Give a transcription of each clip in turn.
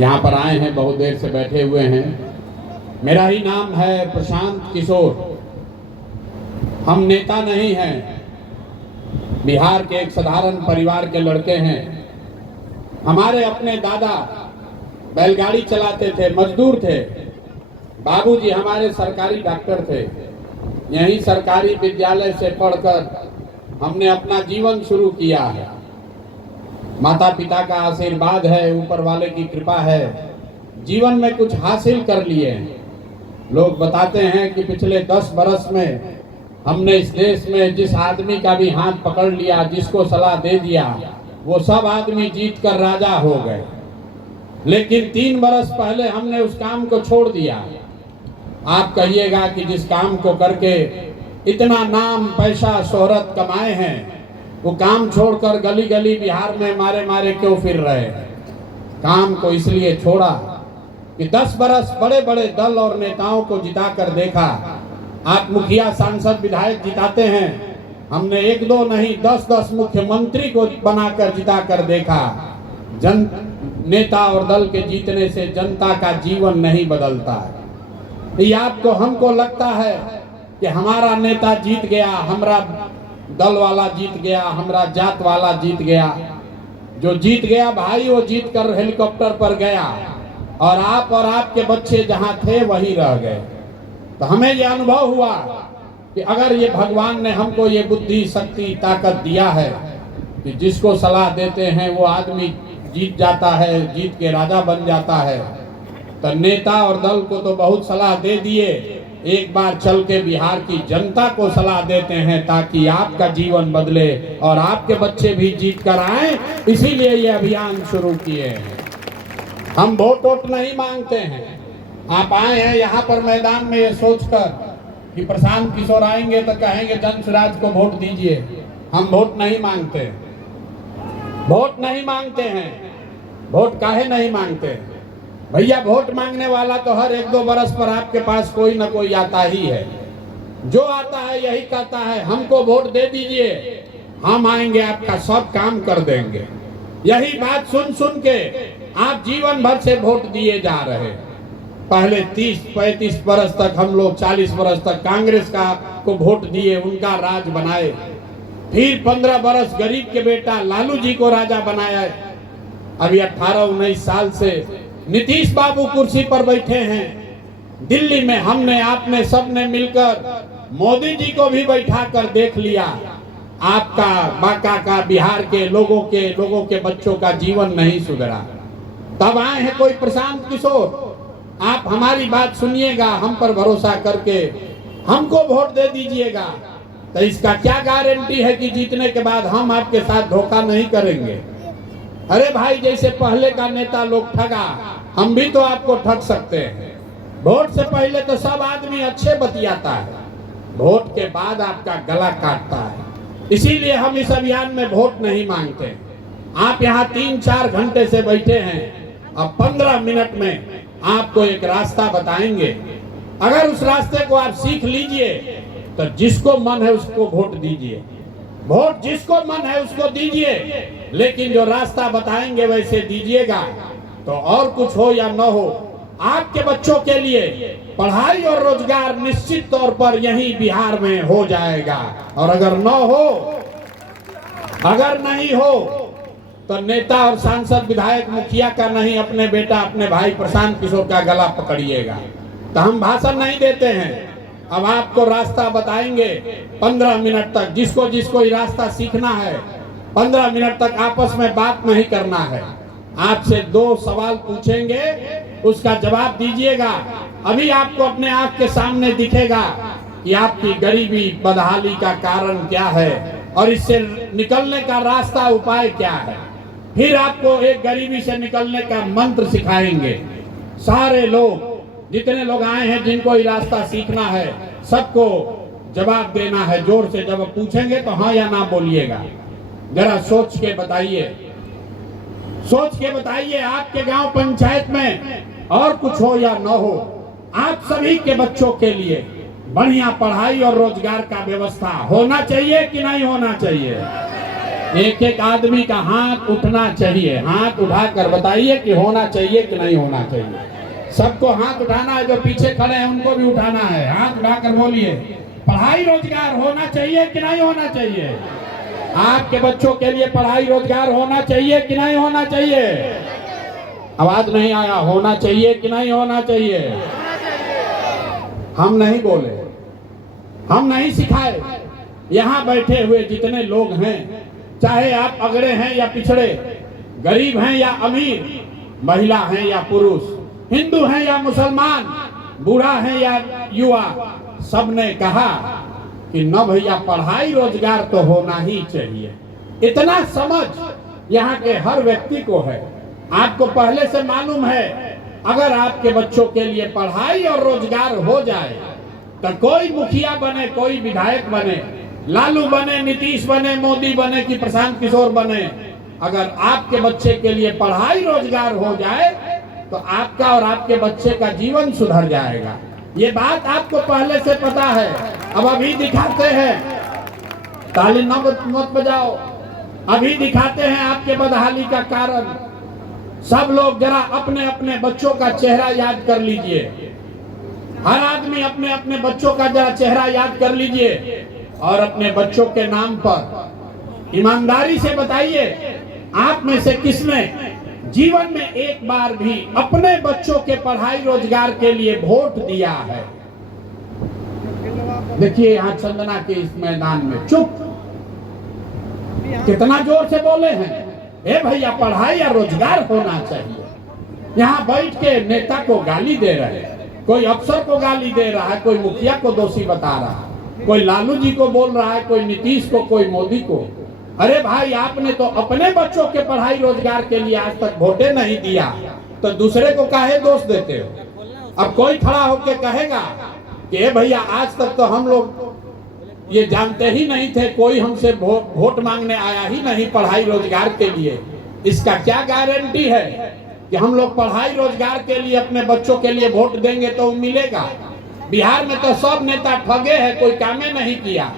यहाँ पर आए हैं, बहुत देर से बैठे हुए हैं। मेरा ही नाम है प्रशांत किशोर। हम नेता नहीं हैं, बिहार के एक साधारण परिवार के लड़के हैं। हमारे अपने दादा बैलगाड़ी चलाते थे, मजदूर थे। बाबूजी हमारे सरकारी डॉक्टर थे। यहीं सरकारी विद्यालय से पढ़कर हमने अपना जीवन शुरू किया है। माता पिता का आशीर्वाद है, ऊपर वाले की कृपा है, जीवन में कुछ हासिल कर लिए हैं। लोग बताते हैं कि पिछले 10 बरस में हमने इस देश में जिस आदमी का भी हाथ पकड़ लिया, जिसको सलाह दे दिया, वो सब आदमी जीत कर राजा हो गए। लेकिन 3 बरस पहले हमने उस काम को छोड़ दिया। आप कहिएगा कि जिस काम को करके इतना नाम, पैसा, शोहरत कमाए हैं, वो काम छोड़कर गली गली बिहार में मारे मारे क्यों फिर रहे हैं? काम को इसलिए छोड़ा कि 10 बरस बड़े बड़े दल और नेताओं को जिता कर देखा। आप मुखिया, सांसद, विधायक जिताते हैं, हमने 1-2 नहीं 10-10 मुख्यमंत्री को बनाकर जिता कर देखा। नेता और दल के जीतने से जनता का जीवन नहीं बदलता है। ये आपको, हमको लगता है कि हमारा नेता जीत गया, हमारा दल वाला जीत गया, हमारा जात वाला जीत गया। जो जीत गया भाई, वो जीत कर हेलीकॉप्टर पर गया और आपके बच्चे जहां थे वहीं रह गए। तो हमें ये अनुभव हुआ कि अगर ये भगवान ने हमको ये बुद्धि, शक्ति, ताकत दिया है कि जिसको सलाह देते हैं वो आदमी जीत जाता है, जीत के राजा बन जाता है, तो नेता और दल को तो बहुत सलाह दे दिए, एक बार चल के बिहार की जनता को सलाह देते हैं ताकि आपका जीवन बदले और आपके बच्चे भी जीत कर आए। इसीलिए ये अभियान शुरू किए हैं। हम वोट नहीं मांगते हैं। आप आए हैं यहाँ पर मैदान में ये सोचकर कि प्रशांत किशोर आएंगे तो कहेंगे जन स्वराज को वोट दीजिए। हम वोट नहीं मांगते, वोट नहीं मांगते हैं। वोट काहे नहीं मांगते भैया? वोट मांगने वाला तो हर 1-2 बरस पर आपके पास कोई ना कोई आता ही है। जो आता है यही कहता है हमको वोट दे दीजिए, हम आएंगे, आपका सब काम कर देंगे। यही बात सुन सुन के आप जीवन भर से वोट दिए जा रहे। पहले 30-35 बरस तक हम लोग, 40 बरस तक कांग्रेस का को वोट दिए, उनका राज बनाए। फिर 15 बरस गरीब के बेटा लालू जी को राजा बनाया। अभी 18-19 साल से नीतीश बाबू कुर्सी पर बैठे हैं। दिल्ली में हमने, आपने, सबने मिलकर मोदी जी को भी बैठा कर देख लिया। आपका, बांका का, बिहार के लोगों के बच्चों का जीवन नहीं सुधरा। तब आए हैं कोई प्रशांत किशोर। आप हमारी बात सुनिएगा, हम पर भरोसा करके हमको वोट दे दीजिएगा। तो इसका क्या गारंटी है कि जीतने के बाद हम आपके साथ धोखा नहीं करेंगे? अरे भाई, जैसे पहले का नेता लोग ठगा, हम भी तो आपको ठग सकते हैं। वोट से पहले तो सब आदमी अच्छे बतियाता है, वोट के बाद आपका गला काटता है। इसीलिए हम इस अभियान में वोट नहीं मांगते। आप यहाँ 3-4 घंटे से बैठे हैं, अब 15 मिनट में आपको एक रास्ता बताएंगे। अगर उस रास्ते को आप सीख लीजिए तो जिसको मन है उसको वोट दीजिए। वोट जिसको मन है उसको दीजिए, लेकिन जो रास्ता बताएंगे वैसे दीजिएगा। तो और कुछ हो या न हो, आपके बच्चों के लिए पढ़ाई और रोजगार निश्चित तौर पर यहीं बिहार में हो जाएगा। और अगर न हो, अगर नहीं हो, तो नेता और सांसद, विधायक, मुखिया का नहीं, अपने बेटा, अपने भाई प्रशांत किशोर का गला पकड़िएगा। तो हम भाषण नहीं देते हैं, अब आपको रास्ता बताएंगे 15 मिनट तक। जिसको जिसको ये रास्ता सीखना है, 15 मिनट तक आपस में बात नहीं करना है। आपसे 2 सवाल पूछेंगे, उसका जवाब दीजिएगा। अभी आपको अपने आंख के सामने दिखेगा कि आपकी गरीबी, बदहाली का कारण क्या है और इससे निकलने का रास्ता, उपाय क्या है। फिर आपको एक गरीबी से निकलने का मंत्र सिखाएंगे। सारे लोग, जितने लोग आए हैं, जिनको ये रास्ता सीखना है, सबको जवाब देना है। जोर से जब पूछेंगे तो हाँ या ना बोलिएगा। जरा सोच के बताइए, सोच के बताइए। आपके गांव पंचायत में और कुछ हो या न हो, आप सभी के बच्चों के लिए बढ़िया पढ़ाई और रोजगार का व्यवस्था होना चाहिए कि नहीं होना चाहिए? एक एक आदमी का हाथ उठना चाहिए। हाथ उठाकर बताइए कि होना चाहिए कि नहीं होना चाहिए। सबको हाथ उठाना है, जो पीछे खड़े हैं उनको भी उठाना है। हाथ उठाकर बोलिए, पढ़ाई रोजगार होना चाहिए कि नहीं होना चाहिए? आपके बच्चों के लिए पढ़ाई रोजगार होना चाहिए कि नहीं होना चाहिए? आवाज नहीं आया। होना चाहिए कि नहीं होना चाहिए? हम नहीं बोले, हम नहीं सिखाए। यहाँ बैठे हुए जितने लोग हैं, चाहे आप अगड़े हैं या पिछड़े, गरीब हैं या अमीर, महिला हैं या पुरुष, हिंदू हैं या मुसलमान, बूढ़ा है या युवा, सबने कहा कि न भैया पढ़ाई रोजगार तो होना ही चाहिए। इतना समझ यहाँ के हर व्यक्ति को है। आपको पहले से मालूम है, अगर आपके बच्चों के लिए पढ़ाई और रोजगार हो जाए तो कोई मुखिया बने, कोई विधायक बने, लालू बने, नीतीश बने, मोदी बने कि प्रशांत किशोर बने, अगर आपके बच्चे के लिए पढ़ाई रोजगार हो जाए तो आपका और आपके बच्चे का जीवन सुधर जाएगा। ये बात आपको पहले से पता है। अब अभी दिखाते हैं, ताली मत बजाओ, अभी दिखाते हैं आपके बदहाली का कारण। सब लोग जरा अपने अपने बच्चों का चेहरा याद कर लीजिए। हर आदमी अपने अपने बच्चों का जरा चेहरा याद कर लीजिए और अपने बच्चों के नाम पर ईमानदारी से बताइए, आप में से किसने जीवन में एक बार भी अपने बच्चों के पढ़ाई रोजगार के लिए वोट दिया है? देखिए यहाँ चंदना के इस मैदान में चुप, कितना जोर से बोले हैं, ए भैया पढ़ाई या रोजगार होना चाहिए। यहाँ बैठ के नेता को गाली दे रहे हैं, कोई अफसर को गाली दे रहा है, कोई मुखिया को दोषी बता रहा है, कोई लालू जी को बोल रहा है, कोई नीतीश को, कोई मोदी को। अरे भाई, आपने तो अपने बच्चों के पढ़ाई रोजगार के लिए आज तक वोटे नहीं दिया, तो दूसरे को काहे दोष देते हो? अब कोई खड़ा होके कहेगा कि भैया आज तक तो हम लोग ये जानते ही नहीं थे, कोई हमसे वोट मांगने आया ही नहीं पढ़ाई रोजगार के लिए। इसका क्या गारंटी है कि हम लोग पढ़ाई रोजगार के लिए अपने बच्चों के लिए वोट देंगे तो मिलेगा? बिहार में तो सब नेता ठगे हैं, कोई काम नहीं किया।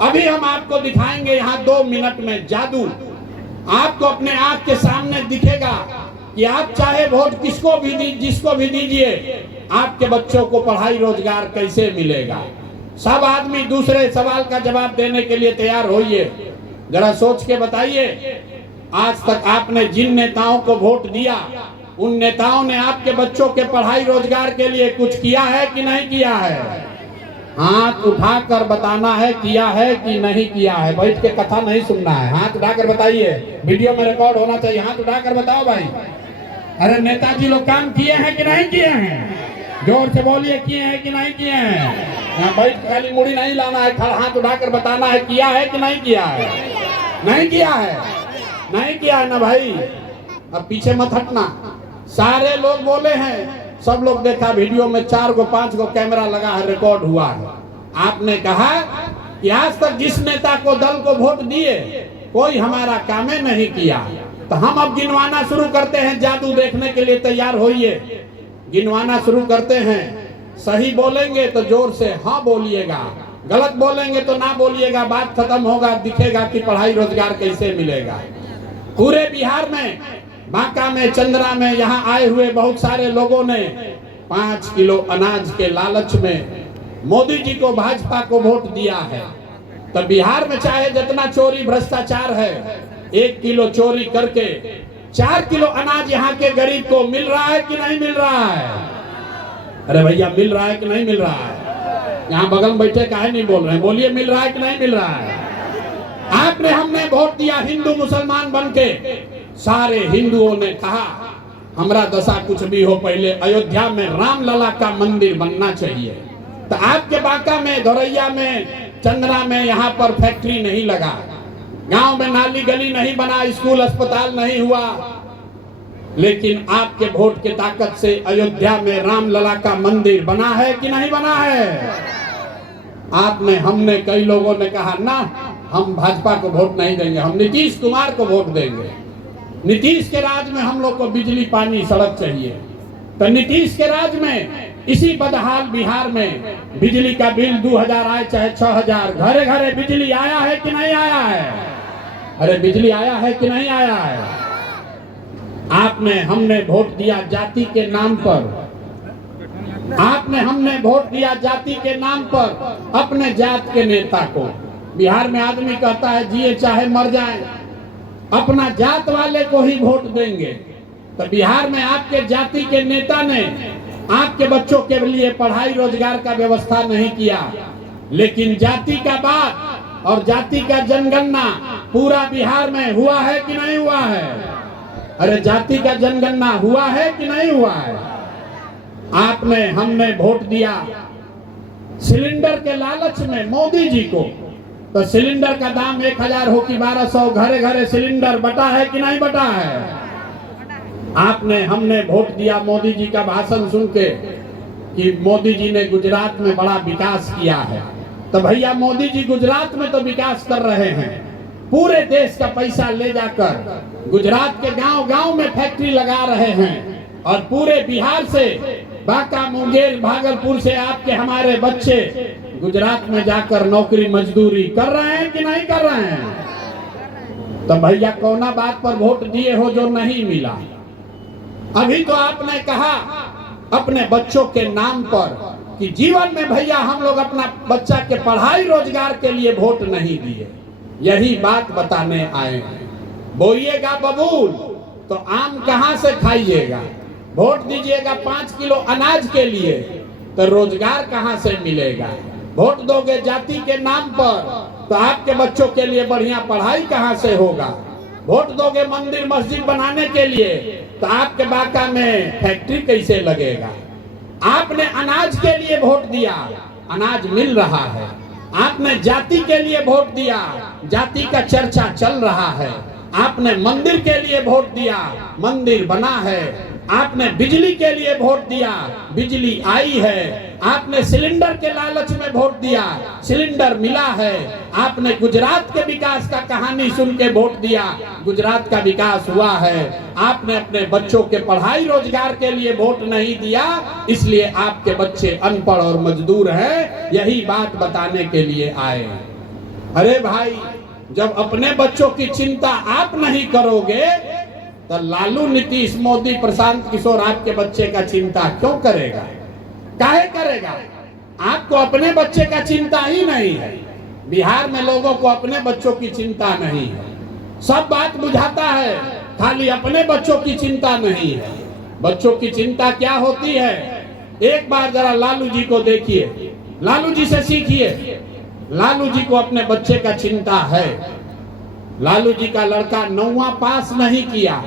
अभी हम आपको दिखाएंगे यहाँ 2 मिनट में जादू। आपको अपने आंख के सामने दिखेगा कि आप चाहे वोट किसको भी जिसको भी दीजिए, आपके बच्चों को पढ़ाई रोजगार कैसे मिलेगा। सब आदमी दूसरे सवाल का जवाब देने के लिए तैयार होइए। जरा सोच के बताइए, आज तक आपने जिन नेताओं को वोट दिया, उन नेताओं ने आपके बच्चों के पढ़ाई रोजगार के लिए कुछ किया है कि नहीं किया है? हाथ उठाकर बताना है, किया है कि नहीं किया है। बैठ के कथा नहीं सुनना है, हाथ उठाकर बताइए। वीडियो में रिकॉर्ड होना चाहिए, हाथ उठाकर बताओ भाई। अरे नेताजी लोग काम किए हैं कि नहीं किए हैं? जोर से बोलिए, किए हैं कि नहीं किए हैं? यहाँ बैठ खाली मुड़ी नहीं लाना है, खड़ा हाथ उठाकर बताना है, किया है कि नहीं किया है? नहीं किया है, नहीं किया है ना भाई। अब पीछे मत हटना। सारे लोग बोले हैं, सब लोग देखा वीडियो में, 4 गो 5 गो कैमरा लगा है, रिकॉर्ड हुआ है। आपने कहा कि आज तक जिस नेता को दल को वोट दिए कोई हमारा कामे नहीं किया। तो हम अब गिनवाना शुरू करते हैं, जादू देखने के लिए तैयार होइए। गिनवाना शुरू करते हैं। सही बोलेंगे तो जोर से हाँ बोलिएगा, गलत बोलेंगे तो ना बोलिएगा। बात खत्म होगा, दिखेगा कि पढ़ाई रोजगार कैसे मिलेगा। पूरे बिहार में, बांका में, चंद्रा में, यहाँ आए हुए बहुत सारे लोगों ने 5 किलो अनाज के लालच में मोदी जी को, भाजपा को वोट दिया है। तो बिहार में चाहे जितना चोरी भ्रष्टाचार है, 1 किलो चोरी करके 4 किलो अनाज यहाँ के गरीब को मिल रहा है कि नहीं मिल रहा है? अरे भैया मिल रहा है कि नहीं मिल रहा है? यहाँ बगल में बैठे काहे नहीं बोल रहे हैं? बोलिए, मिल रहा है कि नहीं मिल रहा है? आपने, हमने वोट दिया हिंदू मुसलमान बनके। सारे हिंदुओं ने कहा हमारा दशा कुछ भी हो, पहले अयोध्या में रामलला का मंदिर बनना चाहिए। तो आपके बांका में, धोरैया में, चंद्रा में यहाँ पर फैक्ट्री नहीं लगा, गांव में नाली गली नहीं बना, स्कूल अस्पताल नहीं हुआ, लेकिन आपके वोट की ताकत से अयोध्या में रामलला का मंदिर बना है कि नहीं बना है? आपने, हमने, कई लोगों ने कहा ना, हम भाजपा को वोट नहीं देंगे, हम नीतीश कुमार को वोट देंगे। नीतीश के राज में हम लोग को बिजली, पानी, सड़क चाहिए। तो नीतीश के राज में इसी बदहाल बिहार में बिजली का बिल 2000 आए चाहे 6000, घरे घरे बिजली आया है कि नहीं आया है? अरे बिजली आया है कि नहीं आया है? आपने हमने वोट दिया जाति के नाम पर, आपने हमने वोट दिया जाति के नाम पर अपने जात के नेता को। बिहार में आदमी कहता है जिए चाहे मर जाए अपना जात वाले को ही वोट देंगे। तो बिहार में आपके जाति के नेता ने आपके बच्चों के लिए पढ़ाई रोजगार का व्यवस्था नहीं किया, लेकिन जाति का बात और जाति का जनगणना पूरा बिहार में हुआ है कि नहीं हुआ है? अरे जाति का जनगणना हुआ है कि नहीं हुआ है? आपने हमने वोट दिया सिलेंडर के लालच में मोदी जी को, तो सिलेंडर का दाम 1000 हो कि 1200, घरे घरे सिलेंडर बटा है कि नहीं बटा है? आपने हमने वोट दिया मोदी जी का भाषण सुन के कि मोदी जी ने गुजरात में बड़ा विकास किया है। तो भैया मोदी जी गुजरात में तो विकास कर रहे हैं, पूरे देश का पैसा ले जाकर गुजरात के गांव गांव में फैक्ट्री लगा रहे हैं और पूरे बिहार से बांका, मुंगेर, भागलपुर से आपके हमारे बच्चे गुजरात में जाकर नौकरी मजदूरी कर रहे हैं कि नहीं कर रहे हैं? तो भैया कौना बात पर वोट दिए हो जो नहीं मिला? अभी तो आपने कहा अपने बच्चों के नाम पर कि जीवन में भैया हम लोग अपना बच्चा के पढ़ाई रोजगार के लिए वोट नहीं दिए। यही बात बताने आए हैं। बोइएगा बबूल तो आम कहां से खाइएगा? वोट दीजिएगा 5 किलो अनाज के लिए तो रोजगार कहां से मिलेगा? वोट दोगे जाति के नाम पर तो आपके बच्चों के लिए बढ़िया पढ़ाई कहां से होगा? वोट दोगे मंदिर मस्जिद बनाने के लिए तो आपके बांका में फैक्ट्री कैसे लगेगा? आपने अनाज के लिए वोट दिया, अनाज मिल रहा है। आपने जाति के लिए वोट दिया, जाति का चर्चा चल रहा है। आपने मंदिर के लिए वोट दिया, मंदिर बना है। आपने बिजली के लिए वोट दिया, बिजली आई है। आपने सिलेंडर के लालच में वोट दिया, सिलेंडर मिला है। आपने गुजरात के विकास का कहानी सुन के वोट दिया, गुजरात का विकास हुआ है। आपने अपने बच्चों के पढ़ाई रोजगार के लिए वोट नहीं दिया, इसलिए आपके बच्चे अनपढ़ और मजदूर हैं। यही बात बताने के लिए आए। अरे भाई, जब अपने बच्चों की चिंता आप नहीं करोगे तो लालू, नीतीश, मोदी, प्रशांत किशोर आपके बच्चे का चिंता क्यों करेगा? काहे करेगा? आपको अपने बच्चे का चिंता ही नहीं है। बिहार में लोगों को अपने बच्चों की चिंता नहीं है। सब बात बुझाता है, खाली अपने बच्चों की चिंता नहीं है। बच्चों की चिंता क्या होती है? एक बार जरा लालू जी को देखिए, लालू जी से सीखिए। लालू जी को अपने बच्चे का चिंता है। लालू जी का लड़का 9वां पास नहीं किया,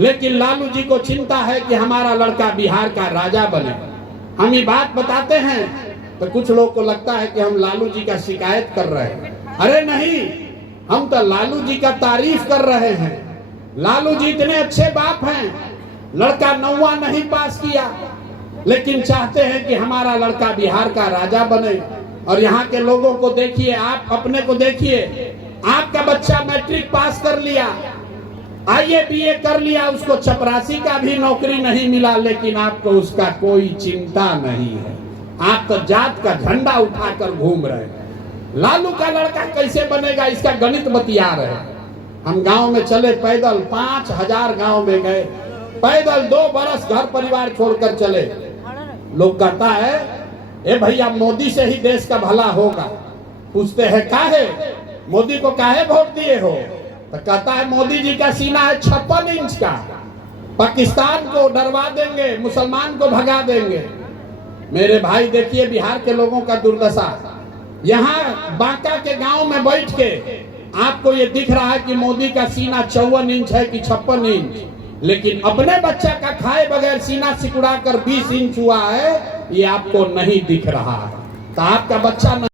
लेकिन लालू जी को चिंता है कि हमारा लड़का बिहार का राजा बने। हम ये बात बताते हैं तो कुछ लोग को लगता है कि हम लालू जी का शिकायत कर रहे हैं। अरे नहीं, हम तो लालू जी का तारीफ कर रहे हैं। लालू जी इतने अच्छे बाप हैं, लड़का 9वां नहीं पास किया, लेकिन चाहते हैं कि हमारा लड़का बिहार का राजा बने। और यहाँ के लोगों को देखिए, आप अपने को देखिए, आपका बच्चा मैट्रिक पास कर लिया, आईए बीए कर लिया, उसको चपरासी का भी नौकरी नहीं मिला, लेकिन आपको उसका कोई चिंता नहीं है। आप तो जात का झंडा उठाकर घूम रहे हैं। लालू का लड़का कैसे बनेगा इसका गणित बतिया रहे हैं। हम गांव में चले पैदल, 5000 गांव में गए पैदल, 2 बरस घर परिवार छोड़कर चले। लोग कहता है ए भैया मोदी से ही देश का भला होगा। पूछते हैं काहे, मोदी को काहे वोट दिए हो? तो कहता है मोदी जी का सीना है 56 इंच का, पाकिस्तान को डरवा देंगे, मुसलमान को भगा देंगे। मेरे भाई देखिए बिहार के लोगों का दुर्दशा। यहाँ बांका के गांव में बैठ के आपको ये दिख रहा है कि मोदी का सीना 54 इंच है कि 56 इंच, लेकिन अपने बच्चा का खाए बगैर सीना सिकुड़ा कर 20 इंच हुआ है, ये आपको नहीं दिख रहा है। तो आपका बच्चा